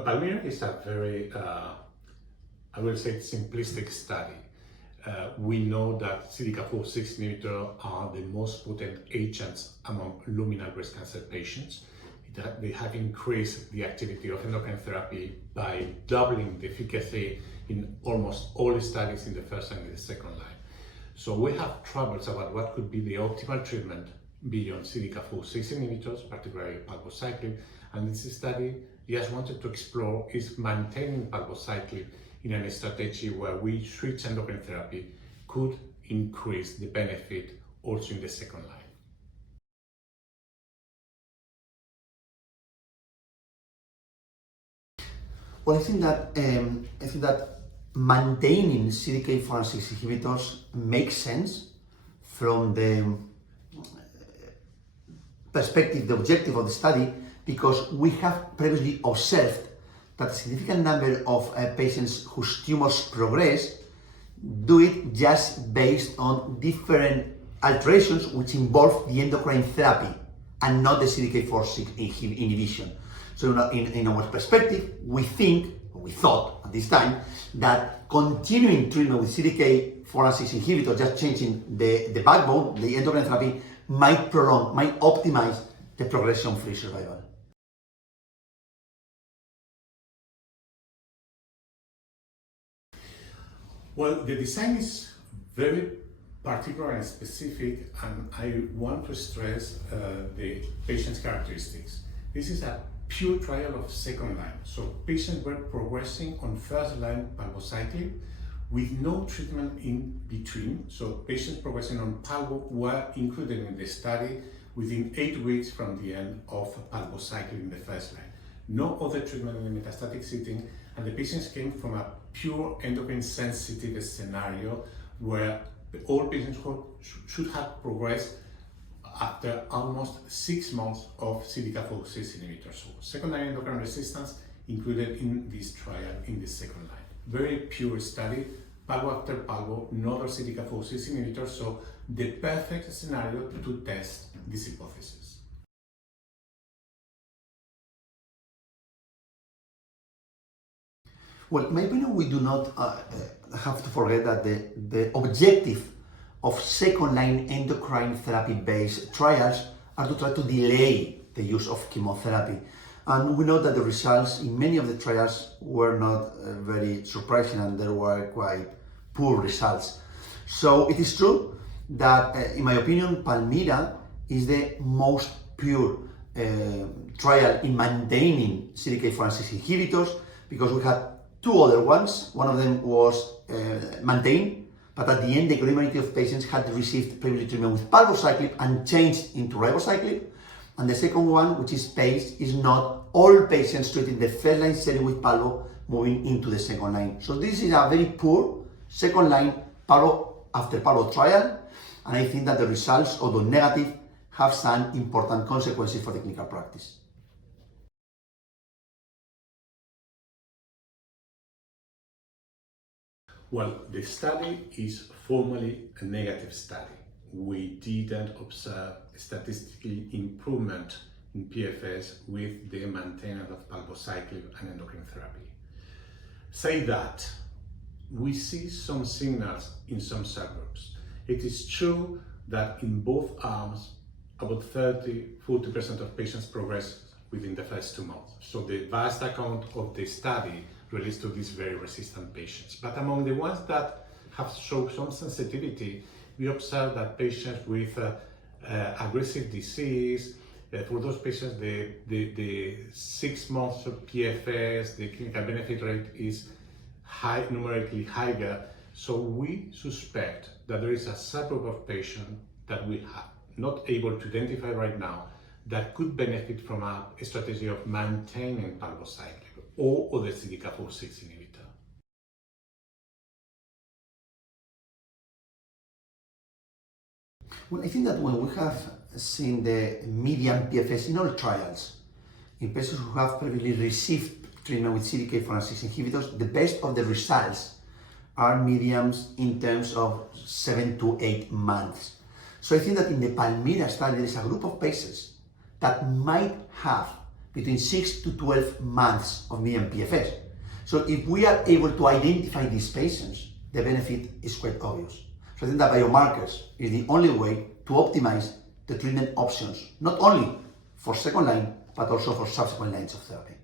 Well, PALMIRA is a very, I will say, simplistic study. We know that CDK4/6 inhibitors are the most potent agents among luminal breast cancer patients. They have increased the activity of endocrine therapy by doubling the efficacy in almost all studies in the first and the second line. So we have troubles about what could be the optimal treatment beyond CDK4/6 inhibitors, particularly palbociclib, and this study just wanted to explore is maintaining palbociclib in a strategy where we switch endocrine therapy could increase the benefit also in the second line. Well, I think that maintaining CDK4/6 inhibitors makes sense from the perspective, the objective of the study, because we have previously observed that a significant number of patients whose tumors progress do it just based on different alterations which involve the endocrine therapy and not the CDK4/6 inhibition. So in our perspective, we thought at this time that continuing treatment with CDK4/6 inhibitor, just changing the backbone, the endocrine therapy, might optimize the progression-free survival. Well, the design is very particular and specific, and I want to stress the patient's characteristics. This is a pure trial of second line, so patients were progressing on first line palbociclib with no treatment in between. So patients progressing on palbo were included in the study within 8 weeks from the end of palbociclib in the first line. No other treatment in the metastatic setting, and the patients came from a pure endocrine sensitive scenario where all patients should have progressed after almost 6 months of CDK4/6 inhibitors. So secondary endocrine resistance included in this trial in the second line. Very pure study, palbo after palbo, no other CDK4/6 inhibitors, so the perfect scenario to test this hypothesis. Well, in my opinion, we do not have to forget that the objective of second-line endocrine therapy-based trials are to try to delay the use of chemotherapy. And we know that the results in many of the trials were not very surprising, and there were quite poor results. So it is true that, in my opinion, PALMIRA is the most pure trial in maintaining CDK4/6 inhibitors, because we had 2 other ones. One of them was maintained, but at the end, the great majority of patients had received previous treatment with palbociclib and changed into ribociclib. And the second one, which is PACE, is not all patients treated in the first line setting with palbo moving into the second line. So this is a very poor second line palbo after palbo trial, and I think that the results, although negative, have some important consequences for the clinical practice. Well, the study is formally a negative study. We didn't observe statistical improvement in PFS with the maintenance of palbociclib and endocrine therapy. Say that, we see some signals in some subgroups. It is true that in both arms, about 30–40% of patients progress within the first 2 months. So the vast account of the study relates to these very resistant patients. But among the ones that have shown some sensitivity, we observe that patients with aggressive disease, for those patients, the 6 months of PFS, the clinical benefit rate is numerically higher. So we suspect that there is a subgroup of patients that we have not able to identify right now that could benefit from a strategy of maintaining palbociclib or other CDK4/6 inhibitor. Well, I think that when we have seen the median PFS in all trials, in patients who have previously received treatment with CDK4/6 inhibitors, the best of the results are medians in terms of 7 to 8 months. So I think that in the PALMIRA study, there is a group of patients that might have between 6 to 12 months of median PFS. So if we are able to identify these patients, the benefit is quite obvious. So I think that biomarkers is the only way to optimize the treatment options, not only for second line, but also for subsequent lines of therapy.